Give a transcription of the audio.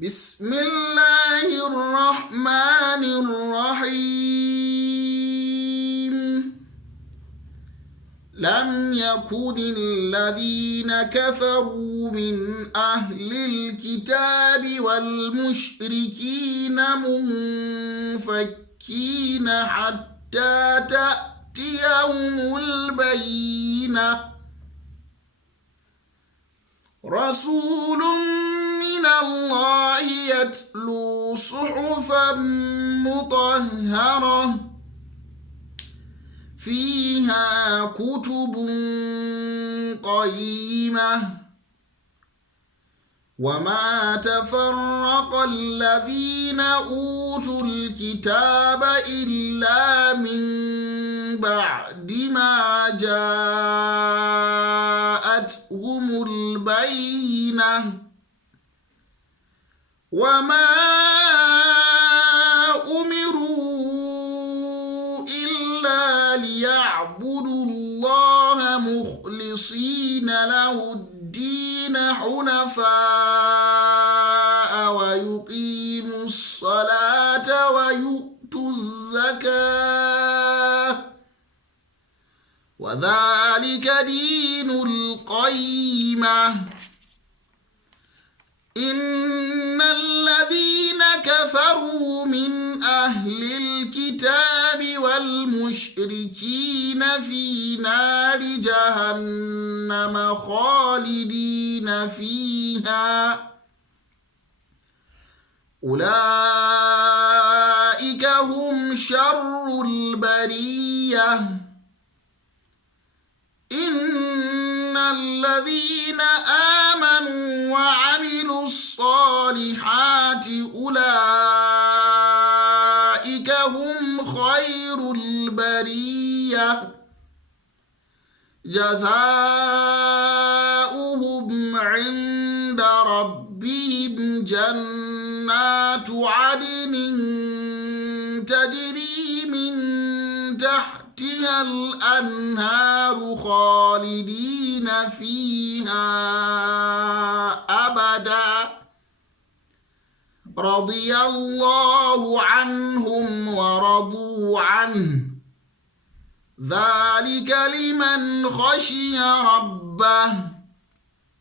بسم الله الرحمن الرحيم. لم يكن الذين كفروا من أهل الكتاب والمشركين منفكين حتى تأتيهم البينة. رسول من الله يتلو صحفا مطهرة فيها كتب قيمة. وما تفرق الذين أوتوا الكتاب إلا من بعد ما جاءتهم البينة. وما أمروا إلا ليعبدوا الله مخلصين له الدين حنفاء ويقيموا الصلاة ويؤتوا الزكاة وذلك دين القيمة. إن الذين كفروا من أهل الكتاب والمشركين في نار جهنم خالدين فيها أولئك هم شر البرية. إن الذين آمنوا وعملوا الصالحات أولئك هم خير البرية. جزاؤهم عند ربهم جنات عدن تجري من تحتها الأنهار خالدين فيها أبدا رضي الله عنهم ورضوا عنه ذلك لمن خشي ربه.